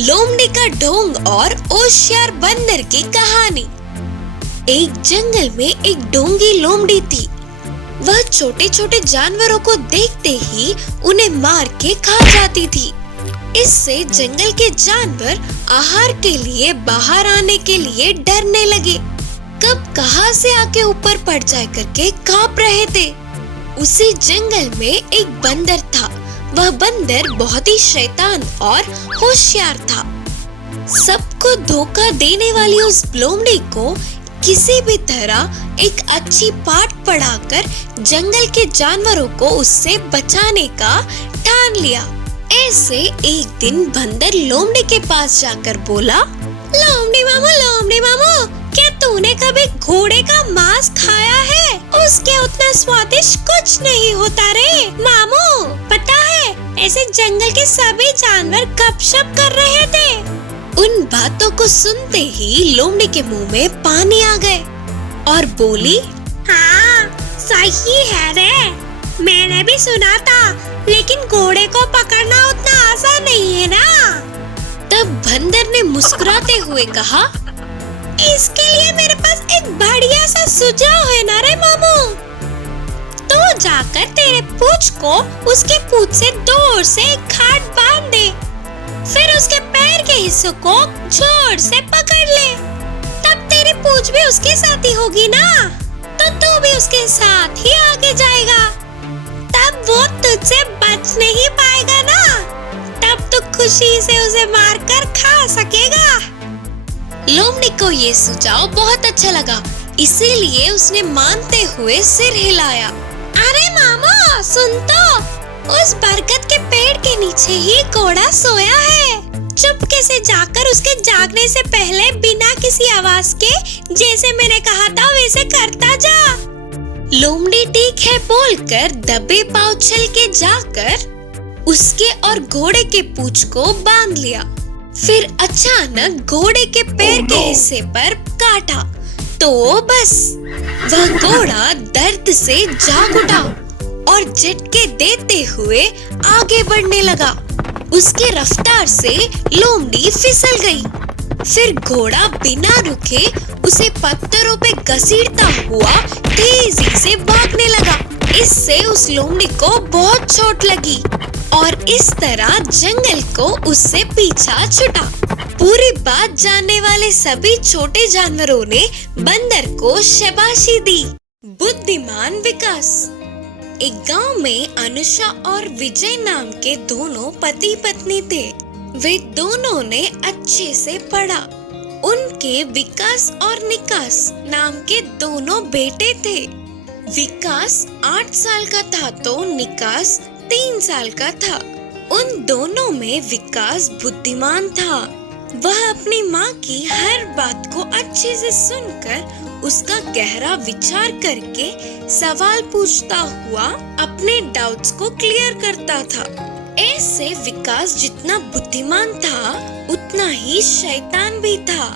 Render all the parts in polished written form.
लोमड़ी का ढोंग और होशियार बंदर की कहानी। एक जंगल में एक ढोंगी लोमड़ी थी। वह छोटे छोटे जानवरों को देखते ही उन्हें मार के खा जाती थी। इससे जंगल के जानवर आहार के लिए बाहर आने के लिए डरने लगे। कब कहां से आके ऊपर पड़ जाए करके कांप रहे थे। उसी जंगल में एक बंदर था। वह बंदर बहुत ही शैतान और होशियार था। सबको धोखा देने वाली उस लोमड़ी को किसी भी तरह एक अच्छी पाठ पढ़ाकर जंगल के जानवरों को उससे बचाने का ठान लिया। ऐसे एक दिन बंदर लोमड़ी के पास जाकर बोला, लोमड़ी मामू, क्या तूने कभी घोड़े का मांस खाया है? उसके उतना स्वादिष्ट कुछ नहीं होता रे मामू। पता है, ऐसे जंगल के सभी जानवर गपशप कर रहे थे। उन बातों को सुनते ही लोमड़ी के मुंह में पानी आ गए और बोली, हाँ सही है रे, मैंने भी सुना था, लेकिन घोड़े को पकड़ना उतना आसान नहीं है ना। तब बंदर ने मुस्कुराते हुए कहा, इसके लिए मेरे पास एक बढ़िया सा सुझाव है ना रे मामू। तो जाकर तेरे पूंछ को उसके पूंछ से जोर से एक खाट बांध दे, फिर उसके पैर के हिस्सों को जोर से पकड़ ले। तब तेरी पूंछ भी उसके साथ ही होगी ना, तो तू भी उसके साथ ही आगे जाएगा। तब वो तुझसे बच नहीं पाएगा ना, तब तो खुशी से उसे मारकर खा सकेगा। लोमड़ी को ये सुझाव बहुत अच्छा लगा, इसीलिए उसने मानते हुए सिर हिलाया। अरे मामा सुन तो, उस बरगद के पेड़ के नीचे ही घोड़ा सोया है। चुपके से जाकर उसके जागने से पहले बिना किसी आवाज के, जैसे मैंने कहा था वैसे करता जा। लोमड़ी ठीक है बोलकर दबे पांव चल के जाकर उसके और घोड़े के पूंछ को बांध लिया। फिर अचानक घोड़े के पैर के हिस्से पर काटा, तो बस वह घोड़ा दर्द से जाग उठा और झटके देते हुए आगे बढ़ने लगा। उसके रफ्तार से लोमड़ी फिसल गई। फिर घोड़ा बिना रुके उसे पत्थरों पे घसीटता हुआ तेजी से भागने लगा। इससे उस लोमड़ी को बहुत चोट लगी और इस तरह जंगल को उससे पीछा छूटा। पूरी बात जानने वाले सभी छोटे जानवरों ने बंदर को शाबाशी दी। बुद्धिमान विकास। एक गांव में अनुषा और विजय नाम के दोनों पति पत्नी थे। वे दोनों ने अच्छे से पढ़ा। उनके विकास और निकास नाम के दोनों बेटे थे। विकास 8 साल का था तो निकास 3 साल का था। उन दोनों में विकास बुद्धिमान था। वह अपनी माँ की हर बात को अच्छे से सुनकर उसका गहरा विचार करके सवाल पूछता हुआ अपने डाउट्स को क्लियर करता था। ऐसे विकास जितना बुद्धिमान था उतना ही शैतान भी था।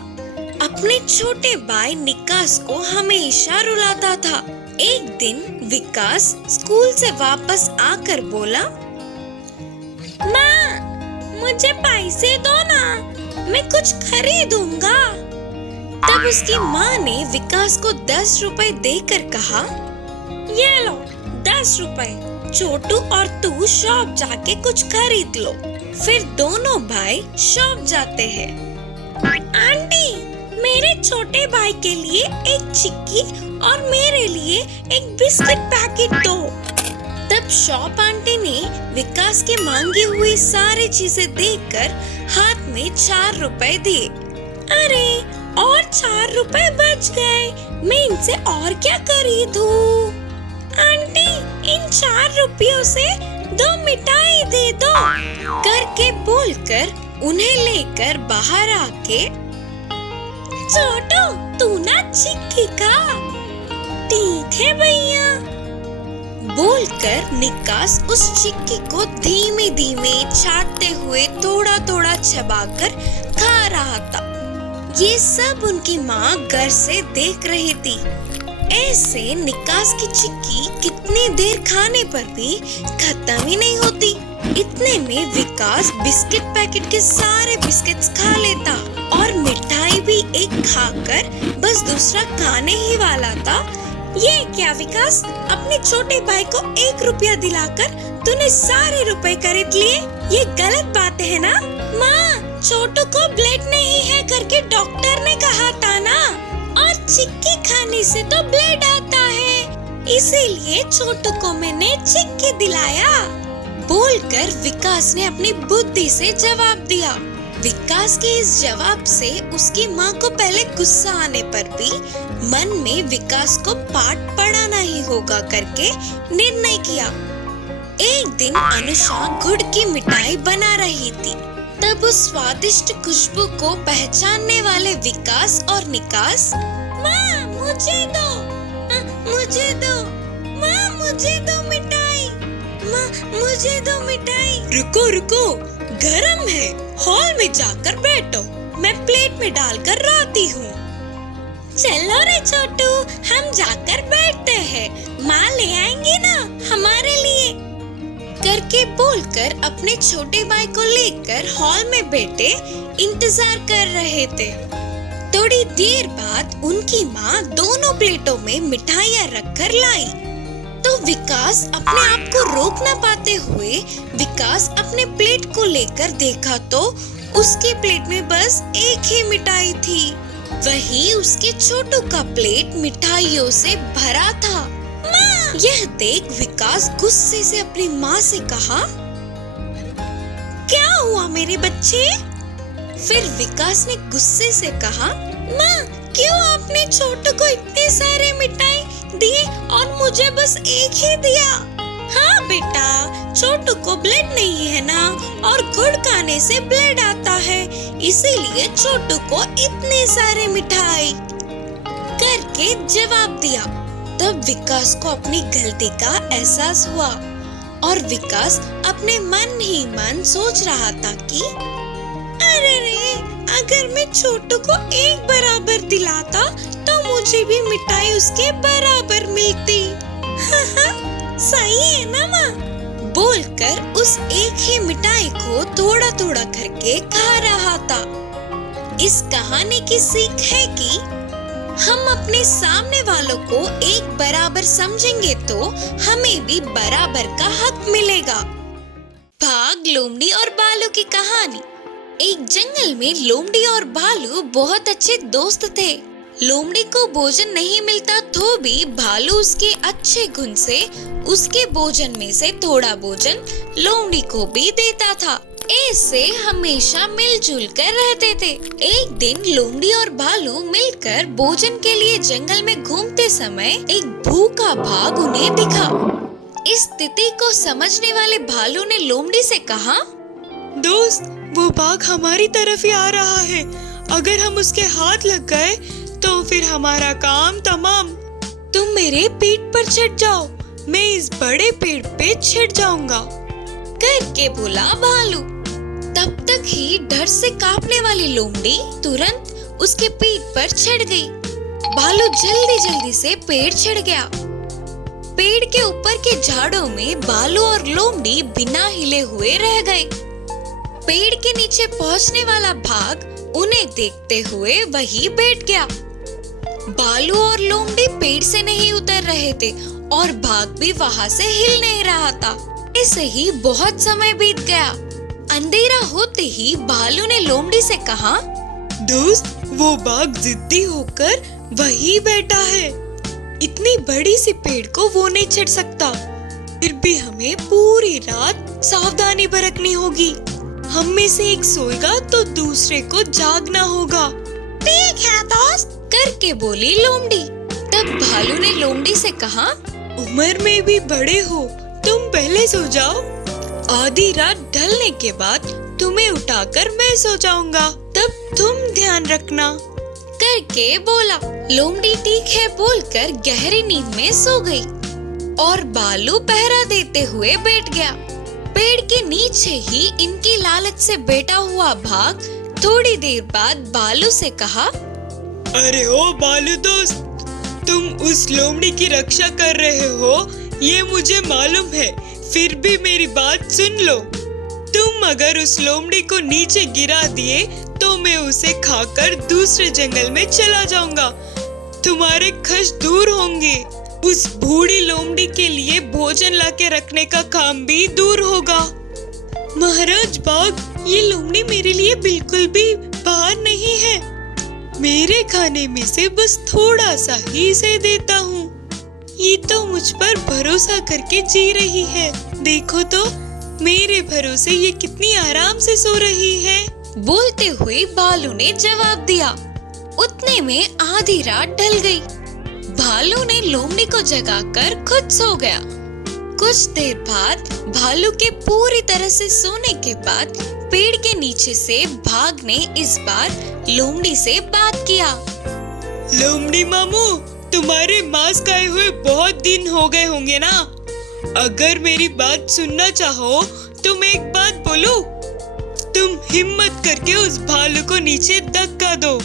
अपने छोटे भाई निकास को हमेशा रुलाता था। एक दिन विकास स्कूल से वापस आकर बोला, माँ मुझे पैसे दो ना, मैं कुछ खरीदूंगा। तब उसकी माँ ने विकास को 10 रुपए देकर कहा, ये लो 10 रुपए, छोटू और तू शॉप जाके कुछ खरीद लो। फिर दोनों भाई शॉप जाते हैं। आंटी मेरे छोटे भाई के लिए एक चिक्की और मेरे लिए एक बिस्किट पैकेट दो। तब शॉप आंटी ने विकास के मांगी हुई सारी चीजें देकर हाथ में 4 रुपए दिए। अरे और 4 रुपए बच गए, मैं इनसे और क्या खरीदूं? आंटी इन 4 रुपयों से 2 मिठाई दे दो करके बोलकर उन्हें लेकर बाहर आके, छोटू तू ना चिक्की खा। ठीक है भैया बोलकर निकास उस चिक्की को धीमे धीमे चाटते हुए थोड़ा थोड़ा चबाकर खा रहा था। ये सब उनकी माँ घर से देख रही थी। ऐसे निकास की चिक्की कितनी देर खाने पर भी खत्म ही नहीं होती। इतने में विकास बिस्किट पैकेट के सारे बिस्किट्स खा लेता और मिठाई भी एक खाकर बस दूसरा खाने ही वाला था। ये क्या विकास, अपने छोटे भाई को 1 रुपया दिलाकर तूने सारे रुपए खरीद लिए? ये गलत बात है ना? माँ, छोटू को ब्लड नहीं है करके डॉक्टर ने कहा था ना, और चिक्की खाने से तो ब्लड आता है, इसीलिए छोटू को मैंने चिक्की दिलाया। बोलकर विकास ने अपनी बुद्धि से जवाब दिया। विकास के इस जवाब से उसकी माँ को पहले गुस्सा आने पर भी मन में विकास को पाठ पढ़ाना ही होगा करके निर्णय किया। एक दिन अनुषा गुड़ की मिठाई बना रही थी, तब उस स्वादिष्ट खुशबू को पहचानने वाले विकास और निकास, माँ मुझे दो, मुझे दो, माँ मुझे दो मिठाई, माँ मुझे दो मिठाई। रुको रुको, गरम है, हॉल में जाकर बैठो, मैं प्लेट में डालकर लाती हूँ। चलो रे छोटू, हम जाकर बैठते हैं, माँ ले आएंगी ना हमारे लिए, करके बोलकर अपने छोटे भाई को लेकर हॉल में बैठे इंतजार कर रहे थे। थोड़ी देर बाद उनकी माँ दोनों प्लेटों में मिठाइयाँ रखकर लाई, तो विकास अपने आप को रोक न पाते हुए विकास अपने प्लेट को लेकर देखा तो उसके प्लेट में बस एक ही मिठाई थी। वही उसके छोटू का प्लेट मिठाइयों से भरा था। माँ! यह देख विकास गुस्से से अपनी माँ से कहा, क्या हुआ मेरे बच्चे? फिर विकास ने गुस्से से कहा, माँ क्यों आपने छोटू को इतने सारे मिठाई दिए और मुझे बस एक ही दिया? हाँ बेटा, छोटू को ब्लड नहीं है ना, और गुड़ खाने से ब्लड आता है, इसीलिए छोटू को इतने सारे मिठाई करके जवाब दिया। तब विकास को अपनी गलती का एहसास हुआ और विकास अपने मन ही मन सोच रहा था कि अरे रे, अगर मैं छोटू को एक बराबर दिलाता तो मुझे भी मिठाई उसके बराबर मिलती। सही है ना माँ? बोलकर उस एक ही मिठाई को थोड़ा थोड़ा करके खा रहा था। इस कहानी की सीख है कि हम अपने सामने वालों को एक बराबर समझेंगे तो हमें भी बराबर का हक मिलेगा। भाग लोमड़ी और भालू की कहानी। एक जंगल में लोमड़ी और भालू बहुत अच्छे दोस्त थे। लोमड़ी को भोजन नहीं मिलता तो भी भालू उसके अच्छे गुण से उसके भोजन में से थोड़ा भोजन लोमड़ी को भी देता था। ऐसे हमेशा मिलजुल कर रहते थे। एक दिन लोमड़ी और भालू मिलकर भोजन के लिए जंगल में घूमते समय एक भूखा बाघ उन्हें दिखा। इस स्थिति को समझने वाले भालू ने लोमड़ी से कहा, दोस्त, वो बाघ हमारी तरफ ही आ रहा है, अगर हम उसके हाथ लग गए तो फिर हमारा काम तमाम। तुम मेरे पीठ पर चढ़ जाओ, मैं इस बड़े पेड़ पे चढ़ जाऊंगा, करके बोला भालू। तब तक ही डर से कांपने वाली लोमड़ी तुरंत उसके पीठ पर चढ़ गई। भालू जल्दी जल्दी से पेड़ चढ़ गया। पेड़ के ऊपर के झाड़ों में भालू और लोमड़ी बिना हिले हुए रह गए। पेड़ के नीचे पहुंचने वाला बाघ उन्हें देखते हुए वहीं बैठ गया। भालू और लोमड़ी पेड़ से नहीं उतर रहे थे और बाघ भी वहां से हिल नहीं रहा था। ऐसे ही बहुत समय बीत गया। अंधेरा होते ही भालू ने लोमड़ी से कहा, दोस्त, वो बाघ जिद्दी होकर वहीं बैठा है, इतनी बड़ी सी पेड़ को वो नहीं चढ़ सकता, फिर भी हमें पूरी रात सावधानी बरतनी होगी। हम में से एक सोएगा तो दूसरे को जागना होगा। ठीक है दोस्त, करके बोली लोमड़ी। तब भालू ने लोमड़ी से कहा, उम्र में भी बड़े हो, तुम पहले सो जाओ, आधी रात ढलने के बाद तुम्हें उठाकर मैं सो जाऊंगा, तब तुम ध्यान रखना, करके बोला। लोमड़ी ठीक है बोलकर गहरी नींद में सो गई और भालू पहरा देते हुए बैठ गया। पेड़ के नीचे ही इनकी लालच से बैठा हुआ बाघ थोड़ी देर बाद भालू से कहा, अरे ओ भालू दोस्त, तुम उस लोमड़ी की रक्षा कर रहे हो, ये मुझे मालूम है, फिर भी मेरी बात सुन लो। तुम अगर उस लोमड़ी को नीचे गिरा दिए तो मैं उसे खाकर दूसरे जंगल में चला जाऊंगा। तुम्हारे कष्ट दूर होंगे। उस बूढ़ी लोमड़ी के लिए भोजन लाके रखने का काम भी दूर होगा। महाराज बाघ, ये लोमड़ी मेरे लिए बिल्कुल भी बाहर नहीं है। मेरे खाने में से बस थोड़ा सा ही इसे देता हूँ। ये तो मुझ पर भरोसा करके जी रही है। देखो तो मेरे भरोसे ये कितनी आराम से सो रही है। बोलते हुए भालू ने जवाब दिया। उतने में आधी रात ढल गई। भालू ने लोमड़ी को जगाकर खुद सो गया। कुछ देर बाद भालू के पूरी तरह से सोने के बाद पेड़ के नीचे से बाघ ने इस बार लोमड़ी से बात किया। लोमड़ी मामू, तुम्हारे मांस खाए हुए बहुत दिन हो गए होंगे ना। अगर मेरी बात सुनना चाहो तो मैं एक बात बोलूं। तुम हिम्मत करके उस भालू को नीचे धक्का दो।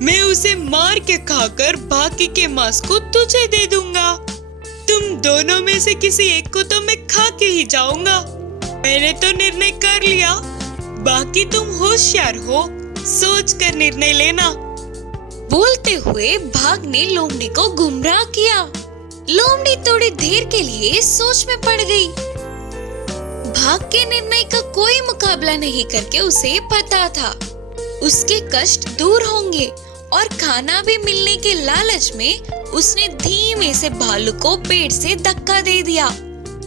मैं उसे मार के खाकर बाकी के मांस को तुझे दे दूंगा। तुम दोनों में से किसी एक को तो मैं खा के ही जाऊंगा। मैंने तो निर्णय कर लिया। बाकी तुम होशियार हो, सोच कर निर्णय लेना। बोलते हुए बाघ ने लोमड़ी को गुमराह किया। लोमड़ी थोड़ी देर के लिए सोच में पड़ गई। बाघ के निर्णय का कोई मुकाबला नहीं करके उसे पता था उसके कष्ट दूर होंगे और खाना भी मिलने के लालच में उसने धीमे से भालू को पेड़ से धक्का दे दिया।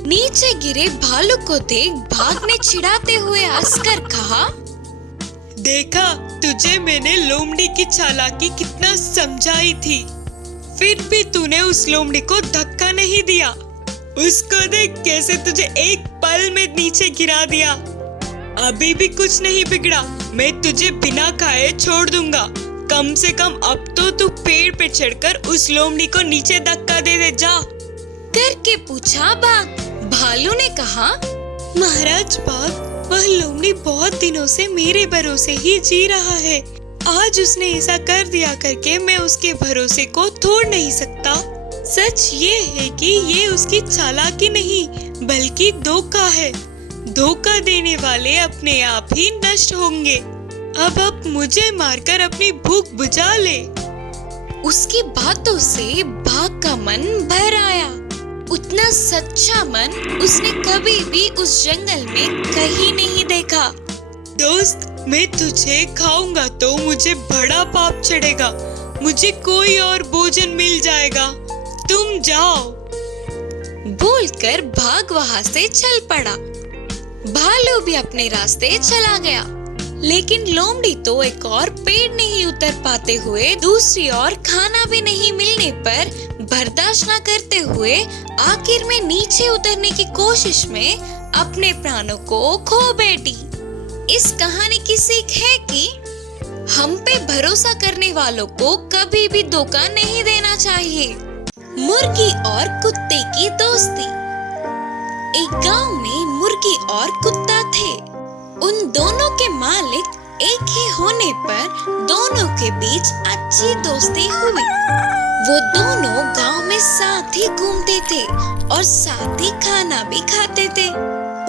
नीचे गिरे भालू को देख बाघ ने चिढ़ाते हुए हंसकर कहा, देखा, तुझे मैंने लोमड़ी की चालाकी कितना समझाई थी, फिर भी तूने उस लोमड़ी को धक्का नहीं दिया। उसको देख कैसे तुझे एक पल में नीचे गिरा दिया। अभी भी कुछ नहीं बिगड़ा। मैं तुझे बिना खाए छोड़ दूंगा। कम से कम अब तो तू पेड़ पे चढ़कर उस लोमड़ी को नीचे धक्का दे दे जा। करके पूछा बाघ। भालू ने कहा, महाराज बाघ, वह लोमड़ी बहुत दिनों से मेरे भरोसे ही जी रहा है। आज उसने ऐसा कर दिया करके मैं उसके भरोसे को तोड़ नहीं सकता। सच ये है कि ये उसकी चालाकी नहीं बल्कि धोखा है। धोखा देने वाले अपने आप ही नष्ट होंगे। अब मुझे मारकर अपनी भूख बुझा ले। उसकी बातों से बाघ का मन भर आया। उतना सच्चा मन उसने कभी भी उस जंगल में कहीं नहीं देखा। दोस्त, मैं तुझे खाऊंगा तो मुझे बड़ा पाप चढ़ेगा। मुझे कोई और भोजन मिल जाएगा। तुम जाओ। बोलकर बाघ वहां से चल पड़ा। भालू भी अपने रास्ते चला गया। लेकिन लोमड़ी तो एक और पेड़ नहीं उतर पाते हुए दूसरी ओर खाना भी नहीं मिलने पर बर्दाश्त न करते हुए आखिर में नीचे उतरने की कोशिश में अपने प्राणों को खो बैठी। इस कहानी की सीख है कि हम पे भरोसा करने वालों को कभी भी धोखा नहीं देना चाहिए। मुर्गी और कुत्ते की दोस्ती। एक गांव में मुर्गी और कुत्ता थे। उन दोनों के मालिक एक ही होने पर दोनों के बीच अच्छी दोस्ती हुई। वो दोनों गांव में साथ ही घूमते थे और साथ ही खाना भी खाते थे।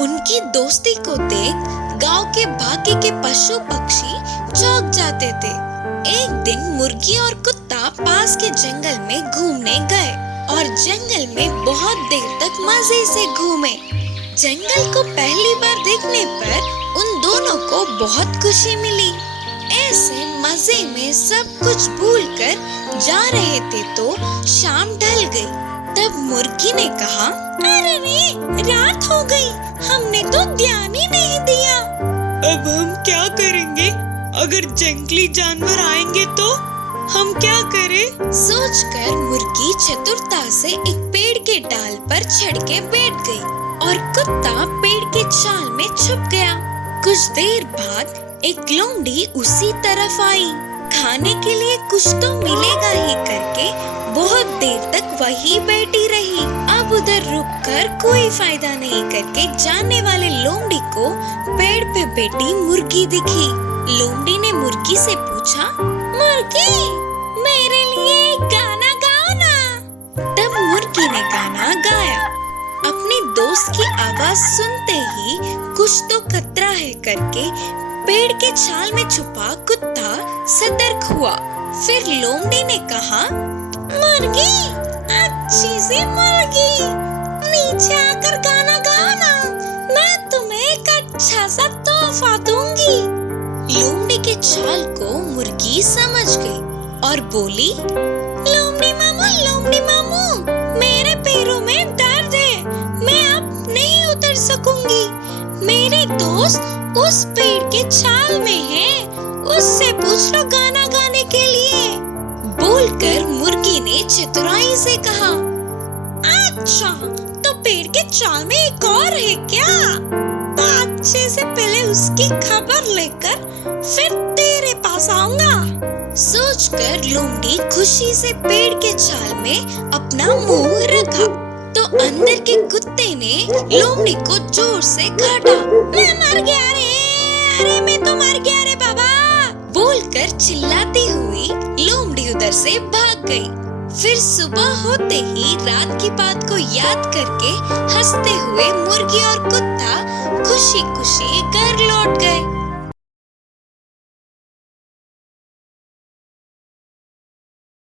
उनकी दोस्ती को देख गांव के बाकी के पशु पक्षी चौंक जाते थे। एक दिन मुर्गी और कुत्ता पास के जंगल में घूमने गए और जंगल में बहुत देर तक मजे से घूमे। जंगल को पहली बार देखने पर उन दोनों को बहुत खुशी मिली। ऐसे मजे में सब कुछ भूलकर जा रहे थे तो शाम ढल गई। तब मुर्गी ने कहा, अरे रे, रात हो गई, हमने तो ध्यान ही नहीं दिया। अब हम क्या करेंगे? अगर जंगली जानवर आएंगे तो हम क्या करें? सोचकर मुर्गी चतुरता से एक पेड़ के डाल पर चढ़ के बैठ गई और कुत्ता पेड़ के छाल में छुप गया। कुछ देर बाद एक लोमड़ी उसी तरफ आई। खाने के लिए कुछ तो मिलेगा ही करके बहुत देर तक वही बैठी रही। अब उधर रुककर कोई फायदा नहीं करके जाने वाले लोमड़ी को पेड़ पे बैठी मुर्गी दिखी। लोमड़ी ने मुर्गी से पूछा, मुर्गी, मेरे लिए एक गाना गाओ ना। तब मुर्गी ने गाना गाया, अपने दोस्त की आवाज सुनते ही कुछ तो खतरा है करके पेड़ के छाल में छुपा कुत्ता सतर्क हुआ। फिर लोमड़ी ने कहा, मुर्गी, अच्छी सी मुर्गी, नीचे आकर गाना गाना, मैं तुम्हें एक अच्छा सा तोहफा दूंगी। लोमड़ी के छाल को मुर्गी समझ गई और बोली, लोमड़ी मामू, मेरे पैरों में दर्द है, मैं अब नहीं उतर सकूंगी। मेरे दोस्त उस पेड़ के छाल में है, उससे पूछ लो गाना गाने के लिए। बोलकर मुर्गी ने चतुराई से कहा, अच्छा, तो पेड़ के छाल में एक और है क्या? तो अच्छे से पहले उसकी खबर लेकर फिर तेरे पास आऊंगा। सोचकर लोमड़ी खुशी से पेड़ के छाल में अपना मुंह रखा तो अंदर के कुत्ते ने लोमड़ी को जोर से काटा। मैं मर गया रे, अरे मैं तो मर गया रे बाबा, बोलकर चिल्लाती हुई लोमड़ी उधर से भाग गई। फिर सुबह होते ही रात की बात को याद करके हंसते हुए मुर्गी और कुत्ता खुशी खुशी घर लौट गए।